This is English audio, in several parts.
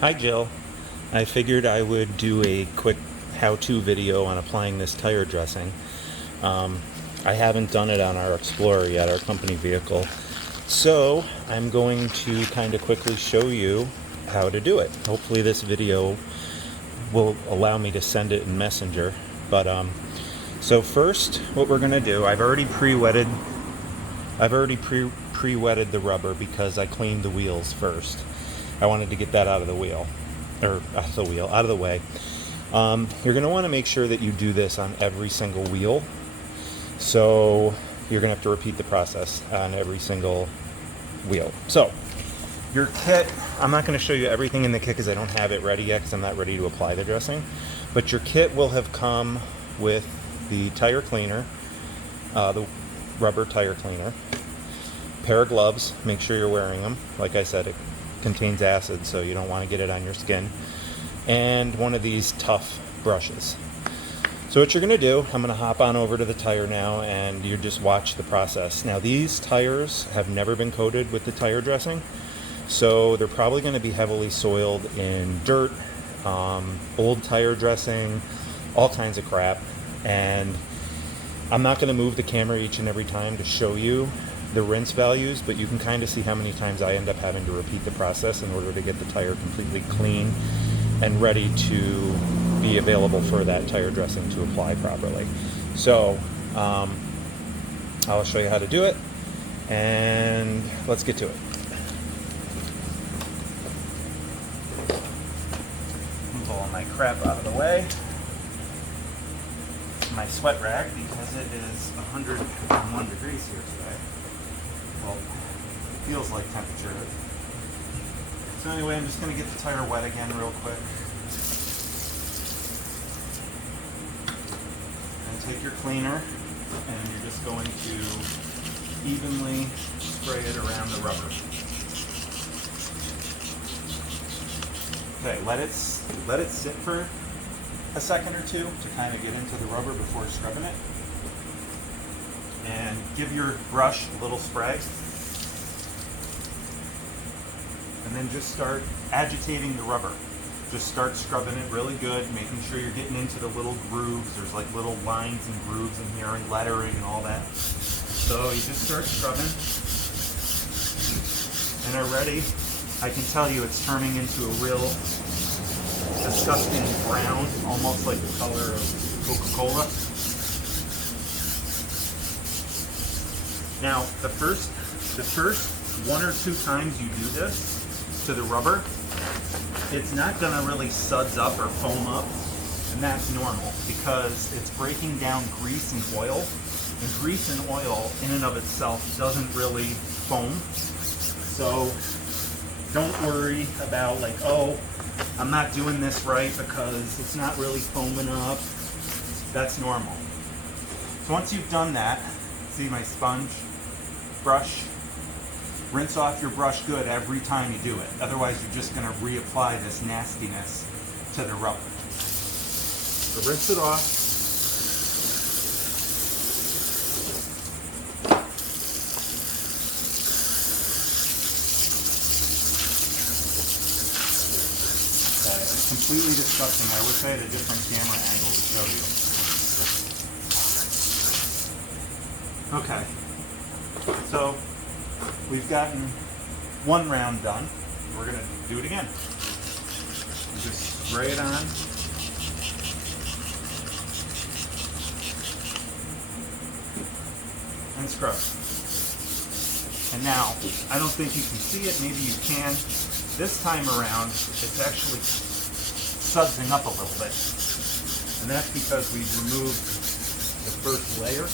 Hi Jill. I figured I would do a quick how-to video on applying this tire dressing. I haven't done it on our Explorer yet, our company vehicle. So I'm going to kind of quickly show you how to do it. Hopefully this video will allow me to send it in Messenger. But so first what we're going to do, I've already pre-wetted the rubber because I cleaned the wheels first. I wanted to get that out of the way. You're going to want to make sure that you do this on every single wheel. So you're going to have to repeat the process on every single wheel. So your kit, I'm not going to show you everything in the kit because I don't have it ready yet because I'm not ready to apply the dressing. But your kit will have come with the tire cleaner, the rubber tire cleaner, pair of gloves, make sure you're wearing them. Like I said, it contains acid, so you don't want to get it on your skin, and one of these tough brushes. So what you're going to do, I'm going to hop on over to the tire now, and you just watch the process. Now these tires have never been coated with the tire dressing, so they're probably going to be heavily soiled in dirt, old tire dressing, all kinds of crap. And I'm not going to move the camera each and every time to show you the rinse values, but you can kind of see how many times I end up having to repeat the process in order to get the tire completely clean and ready to be available for that tire dressing to apply properly. So I'll show you how to do it, and let's get to it. Move all my crap out of the way. My sweat rag, because it is 101 degrees here today. Well, it feels like temperature. So anyway, I'm just going to get the tire wet again real quick. And take your cleaner, and you're just going to evenly spray it around the rubber. Okay, let it sit for a second or two to kind of get into the rubber before scrubbing it. And give your brush a little spray. And then just start agitating the rubber. Just start scrubbing it really good, making sure you're getting into the little grooves. There's like little lines and grooves in here and lettering and all that. So you just start scrubbing. And already, I can tell you it's turning into a real disgusting brown, almost like the color of Coca-Cola. Now, the first one or two times you do this to the rubber, it's not going to really suds up or foam up, and that's normal because it's breaking down grease and oil. And grease and oil in and of itself doesn't really foam. So don't worry about like, oh, I'm not doing this right because it's not really foaming up. That's normal. So once you've done that, see my sponge brush? Rinse off your brush good every time you do it. Otherwise, you're just going to reapply this nastiness to the rubber. So rinse it off. It's completely disgusting. I wish I had a different camera angle to show you. Okay. So we've gotten one round done. We're going to do it again. You just spray it on. And scrub. And now, I don't think you can see it. Maybe you can. This time around, it's actually sudsing up a little bit. And that's because we've removed the first layer.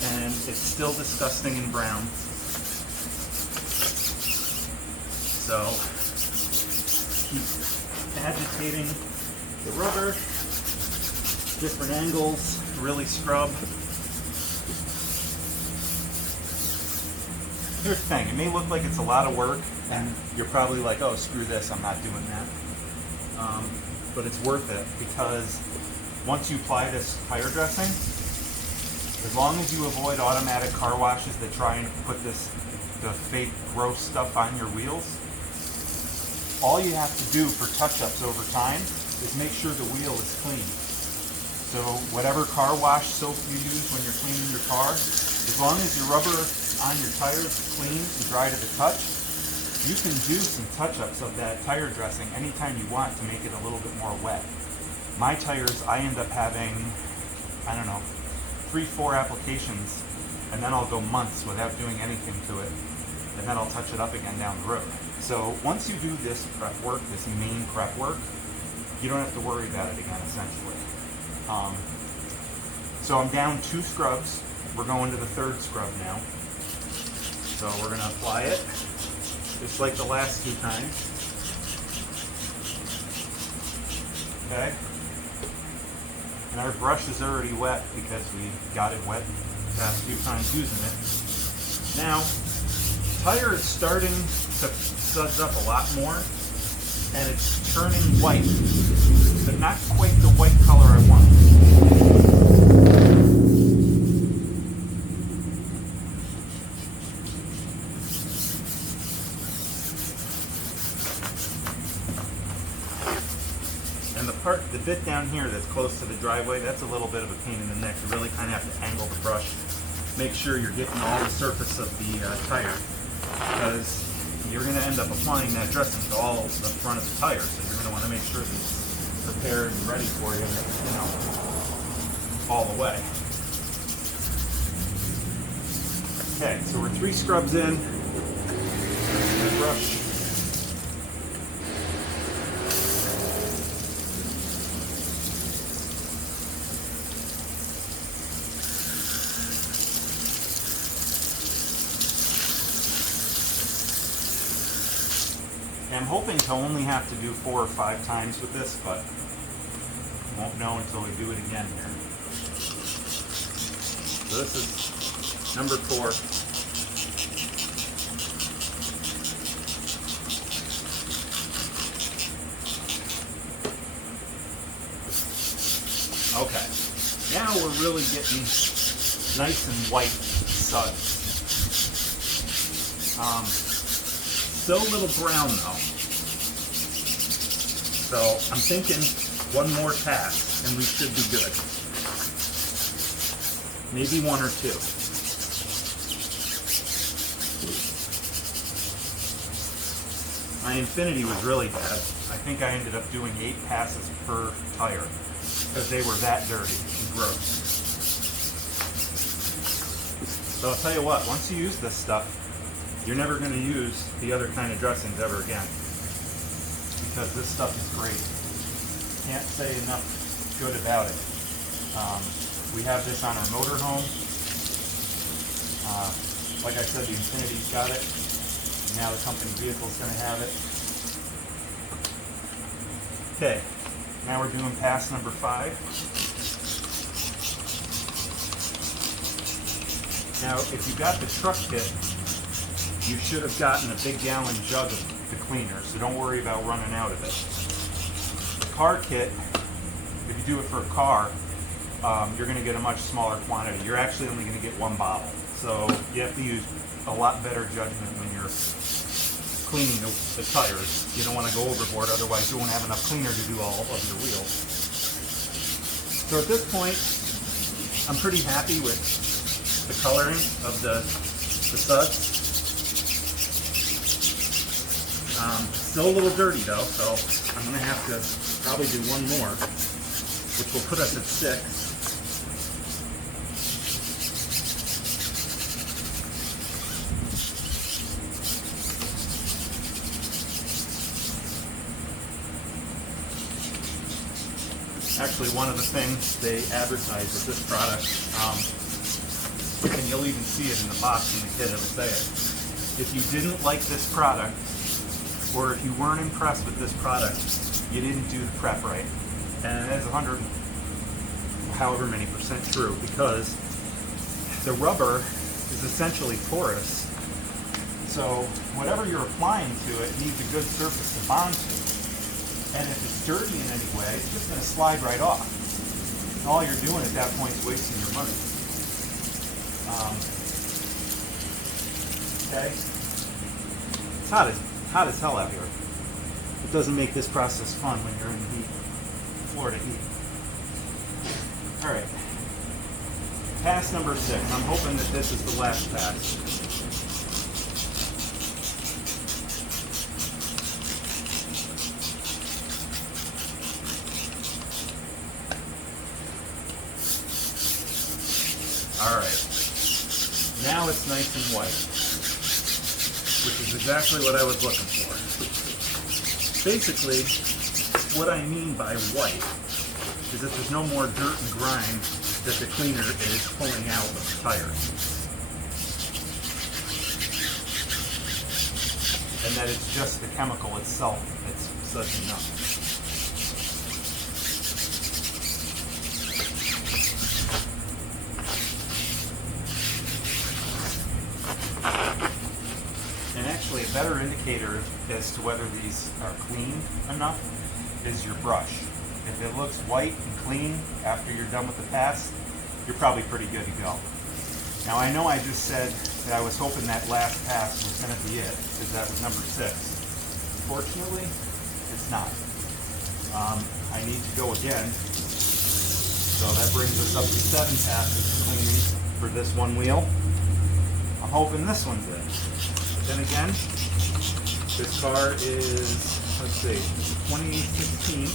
And it's still disgusting and brown. So keep agitating the rubber, different angles, really scrub. Here's the thing, it may look like it's a lot of work, and you're probably like, oh, screw this, I'm not doing that. But it's worth it because once you apply this tire dressing, as long as you avoid automatic car washes that try and put the fake gross stuff on your wheels, all you have to do for touch-ups over time is make sure the wheel is clean. So whatever car wash soap you use when you're cleaning your car, as long as your rubber on your tires is clean and dry to the touch, you can do some touch-ups of that tire dressing anytime you want to make it a little bit more wet. My tires, I end up having, I don't know, 3-4 applications, and then I'll go months without doing anything to it, and then I'll touch it up again down the road. So once you do this prep work, this main prep work, you don't have to worry about it again, essentially. So I'm down 2 scrubs. We're going to the 3rd scrub now. So we're going to apply it, just like the last 2 times. Okay. And our brush is already wet because we got it wet the past few times using it. Now, tire is starting to suds up a lot more, and it's turning white, but not quite the white color I want. And the bit down here that's close to the driveway, that's a little bit of a pain in the neck. You really kind of have to angle the brush, make sure you're getting all the surface of the tire, because you're going to end up applying that dressing to all the front of the tire, so you're going to want to make sure that it's prepared and ready for you, you know, all the way. Okay, so we're 3 scrubs in. The brush. I'm hoping to only have to do 4 or 5 times with this, but won't know until we do it again here. So this is number 4. Okay, now we're really getting nice and white suds. Still a little brown though. So I'm thinking one more pass and we should be good. Maybe 1 or 2. My Infinity was really bad. I think I ended up doing 8 passes per tire because they were that dirty and gross. So I'll tell you what, once you use this stuff, you're never going to use the other kind of dressings ever again, because this stuff is great. Can't say enough good about it. We have this on our motorhome. Like I said, the Infinity's got it. Now the company vehicle's going to have it. Okay, now we're doing pass number 5. Now, if you got the truck kit, you should have gotten a big gallon jug of the cleaner, so don't worry about running out of it. The car kit, if you do it for a car, you're going to get a much smaller quantity. You're actually only going to get 1 bottle. So you have to use a lot better judgment when you're cleaning the tires. You don't want to go overboard, otherwise you won't have enough cleaner to do all of your wheels. So at this point, I'm pretty happy with the coloring of the suds. Still a little dirty though, so I'm going to have to probably do 1 more, which will put us at 6. Actually, one of the things they advertise with this product, and you'll even see it in the box in the kit, it'll say it. If you didn't like this product, or if you weren't impressed with this product, you didn't do the prep right. And that is 100, however many percent true, because the rubber is essentially porous. So whatever you're applying to it needs a good surface to bond to. And if it's dirty in any way, it's just going to slide right off. And all you're doing at that point is wasting your money. Okay? It's hot as hell out here. it doesn't make this process fun when you're in the heat, Florida heat. All right, pass number 6. I'm hoping that this is the last pass. All right, now it's nice and white, which is exactly what I was looking for. Basically, what I mean by white is that there's no more dirt and grime that the cleaner is pulling out of the tire. And that it's just the chemical itself that's suds enough. And actually, a better indicator as to whether these are clean enough is your brush. If it looks white and clean after you're done with the pass, you're probably pretty good to go. Now, I know I just said that I was hoping that last pass was going to be it, because that was number 6. Unfortunately, it's not. I need to go again. So that brings us up to 7 passes cleaning for this one wheel. I'm hoping this one's it. But then again, this car is, let's see, 2016.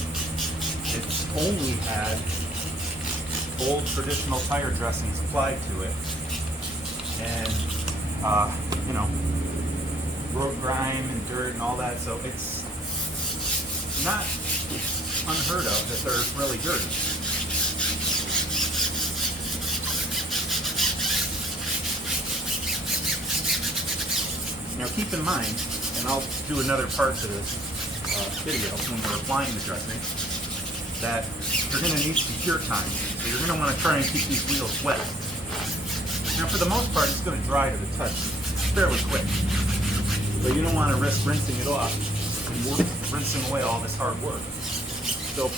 It's only had old traditional tire dressings applied to it. And, you know, road grime and dirt and all that, so it's not unheard of that they're really dirty. Now keep in mind, and I'll do another part to this video when we're applying the dressing, that you're going to need secure time. So you're going to want to try and keep these wheels wet. Now for the most part, it's going to dry to the touch fairly quick. But you don't want to risk rinsing it off and rinsing away all this hard work. So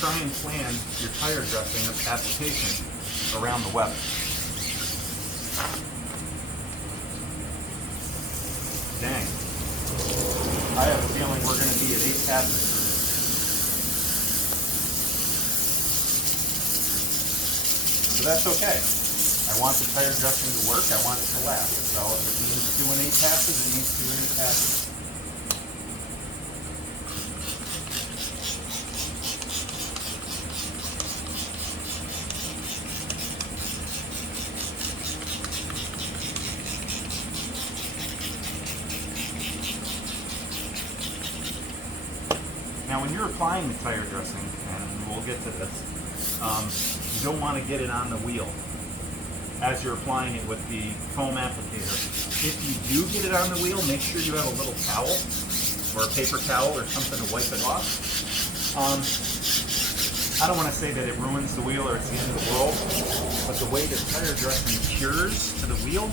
try and plan your tire dressing application around the weather. Dang. I have a feeling we're going to be at 8 passes. So that's okay. I want the tire dressing to work. I want it to last. So if it needs doing 8 passes, it needs doing 8 passes. Now when you're applying the tire dressing, and we'll get to this, you don't want to get it on the wheel as you're applying it with the foam applicator. If you do get it on the wheel, make sure you have a little towel or a paper towel or something to wipe it off. I don't want to say that it ruins the wheel or it's the end of the world, but the way the tire dressing cures to the wheel,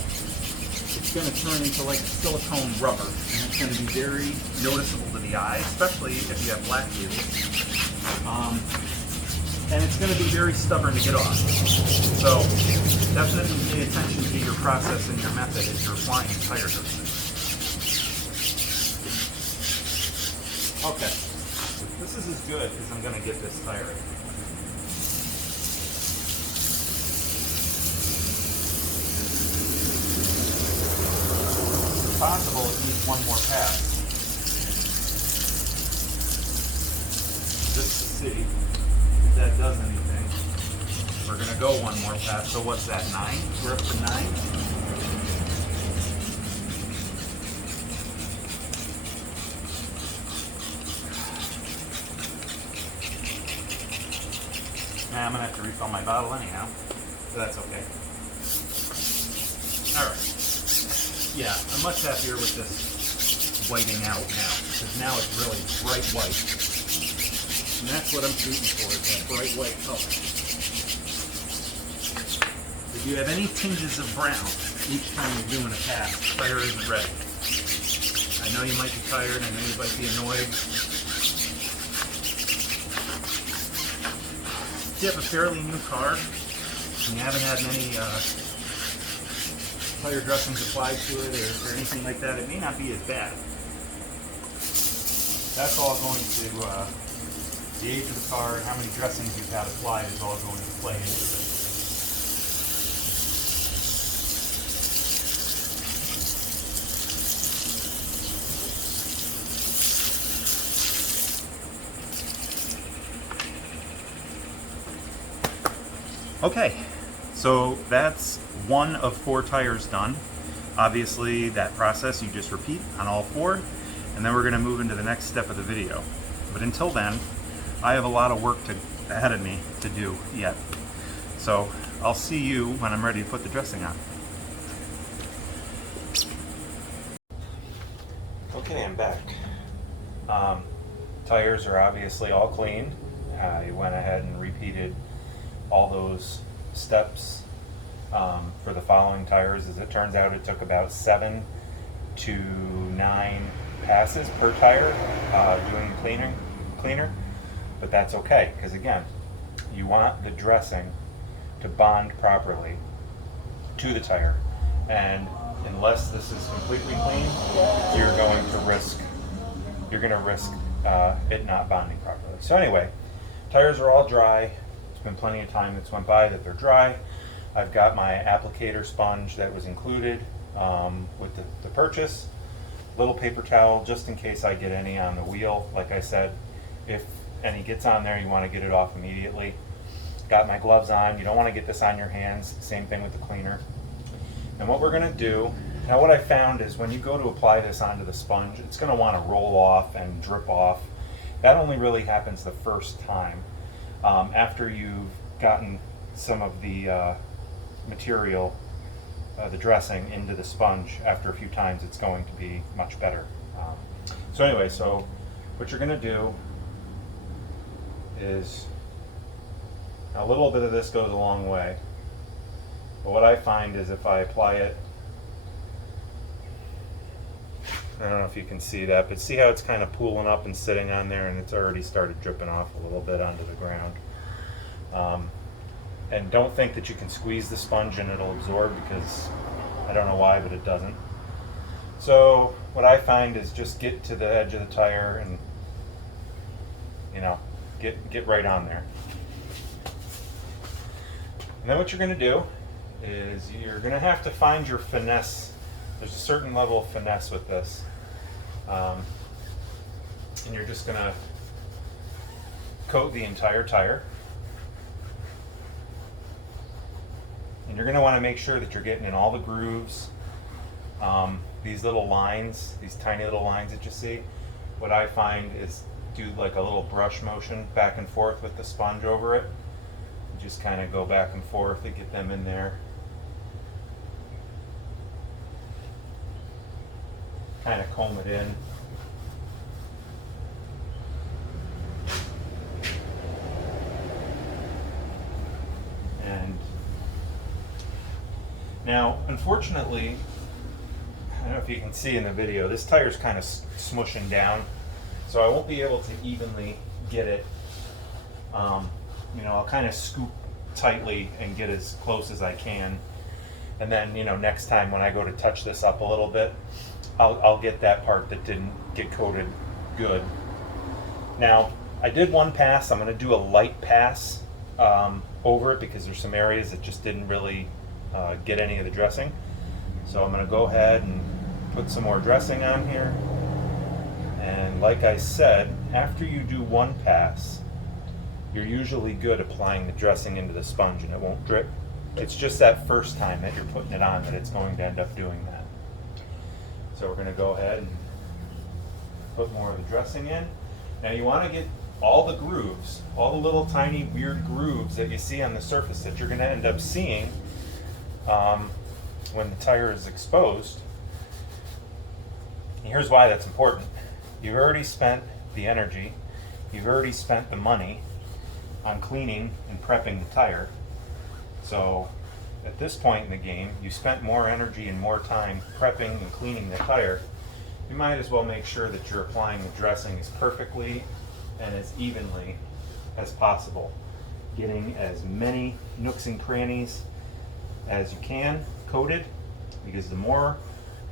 it's going to turn into like silicone rubber, and it's going to be very noticeable to the eye, especially if you have black wheels. And it's going to be very stubborn to get off. So definitely pay attention to your process and your method as you're applying tire dressing. Okay, this is as good as I'm going to get this tire. It's possible it needs one more pass. Just to see if that does anything. We're going to go one more pass. So what's that, 9? We're up to 9. Nah, I'm going to have to refill my bottle anyhow. So that's okay. Alright. Yeah, I'm much happier with this whiting out now, because now it's really bright white. And that's what I'm shooting for, is that bright white color. If you have any tinges of brown each time you're doing a pass, the tire isn't ready. I know you might be tired, I know you might be annoyed. If you have a fairly new car, and you haven't had many tire dressings applied to it or anything like that, it may not be as bad. that's all going to, the age of the car and how many dressings you've had applied is all going to play into this. Okay, so that's 1 of 4 tires done. Obviously, that process you just repeat on all 4, and then we're going to move into the next step of the video. But until then, I have a lot of work ahead of me to do yet. So I'll see you when I'm ready to put the dressing on. Okay, I'm back. Tires are obviously all clean. I went ahead and repeated all those steps for the following tires. As it turns out, it took about 7 to 9 passes per tire doing cleaner, but that's okay, because again, you want the dressing to bond properly to the tire, and unless this is completely clean, you're going to risk it not bonding properly. So anyway, tires are all dry. Been plenty of time that's went by that they're dry. I've got my applicator sponge that was included with the purchase. Little paper towel just in case I get any on the wheel. Like I said, if any gets on there, you want to get it off immediately. Got my gloves on. You don't want to get this on your hands. Same thing with the cleaner. And what we're going to do, now what I found is when you go to apply this onto the sponge, it's going to want to roll off and drip off. That only really happens the first time. After you've gotten some of the material, the dressing, into the sponge, after a few times, it's going to be much better. So anyway, so what you're going to do is, a little bit of this goes a long way, but what I find is if I apply it, I don't know if you can see that, but see how it's kind of pooling up and sitting on there, and it's already started dripping off a little bit onto the ground. And don't think that you can squeeze the sponge and it'll absorb, because I don't know why, but it doesn't. So what I find is just get to the edge of the tire and, you know, get right on there. And then what you're going to do is you're going to have to find your finesse. There's a certain level of finesse with this. And you're just going to coat the entire tire. And you're going to want to make sure that you're getting in all the grooves. These little lines, these tiny little lines that you see, what I find is do like a little brush motion back and forth with the sponge over it. Just kind of go back and forth to get them in there. Kind of comb it in. And now, unfortunately, I don't know if you can see in the video, this tire's kind of smushing down, so I won't be able to evenly get it. You know, I'll kind of scoop tightly and get as close as I can, and then, you know, next time when I go to touch this up a little bit, I'll get that part that didn't get coated good. Now, I did one pass. I'm going to do a light pass over it because there's some areas that just didn't really get any of the dressing. So I'm going to go ahead and put some more dressing on here. And like I said, after you do one pass, you're usually good applying the dressing into the sponge and it won't drip. It's just that first time that you're putting it on that it's going to end up doing that. So we're going to go ahead and put more of the dressing in. Now you want to get all the grooves, all the little tiny weird grooves that you see on the surface that you're going to end up seeing when the tire is exposed. And here's why that's important. You've already spent the energy, you've already spent the money on cleaning and prepping the tire. So at this point in the game, you spent more energy and more time prepping and cleaning the tire. You might as well make sure that you're applying the dressing as perfectly and as evenly as possible, getting as many nooks and crannies as you can coated, because the more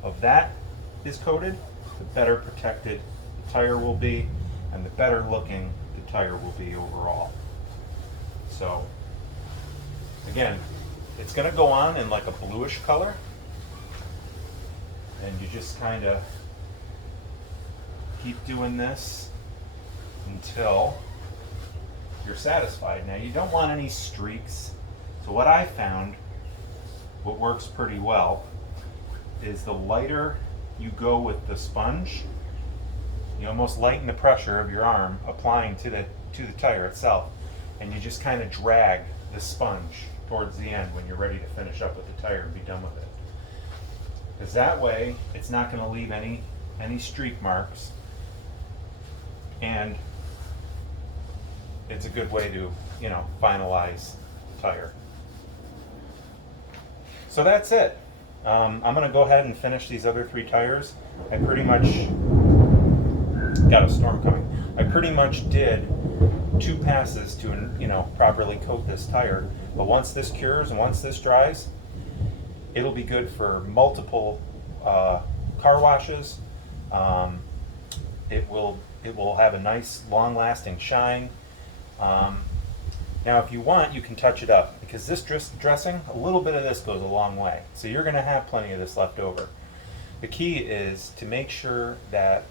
of that is coated, the better protected the tire will be, and the better looking the tire will be overall. So again, it's going to go on in like a bluish color, and you just kind of keep doing this until you're satisfied. Now you don't want any streaks, so what I found, what works pretty well, is the lighter you go with the sponge, you almost lighten the pressure of your arm applying to the tire itself, and you just kind of drag the sponge towards the end when you're ready to finish up with the tire and be done with it. Because that way it's not going to leave any streak marks, and it's a good way to, you know, finalize the tire. So that's it. I'm going to go ahead and finish these other 3 tires. I pretty much got a storm coming. I pretty much did 2 passes to, you know, properly coat this tire. But once this cures and once this dries, it'll be good for multiple car washes. It will have a nice long-lasting shine. Now if you want, you can touch it up, because this dressing, a little bit of this goes a long way. So you're going to have plenty of this left over. The key is to make sure that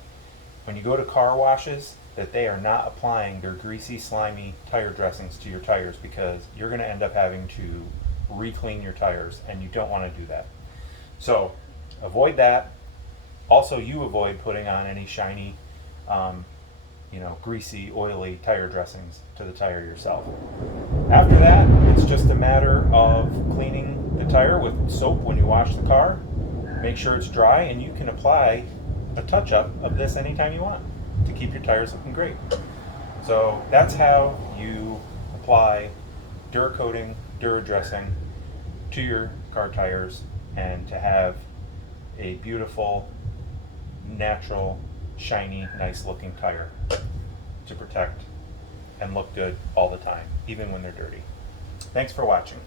when you go to car washes, that they are not applying their greasy, slimy tire dressings to your tires, because you're going to end up having to re-clean your tires, and you don't want to do that. So avoid that. Also, you avoid putting on any shiny, you know, greasy, oily tire dressings to the tire yourself. After that, it's just a matter of cleaning the tire with soap when you wash the car. Make sure it's dry, and you can apply a touch-up of this anytime you want to keep your tires looking great. So that's how you apply Dura Coating Dura Dressing to your car tires, and to have a beautiful, natural, shiny, nice looking tire to protect and look good all the time, even when they're dirty. Thanks for watching.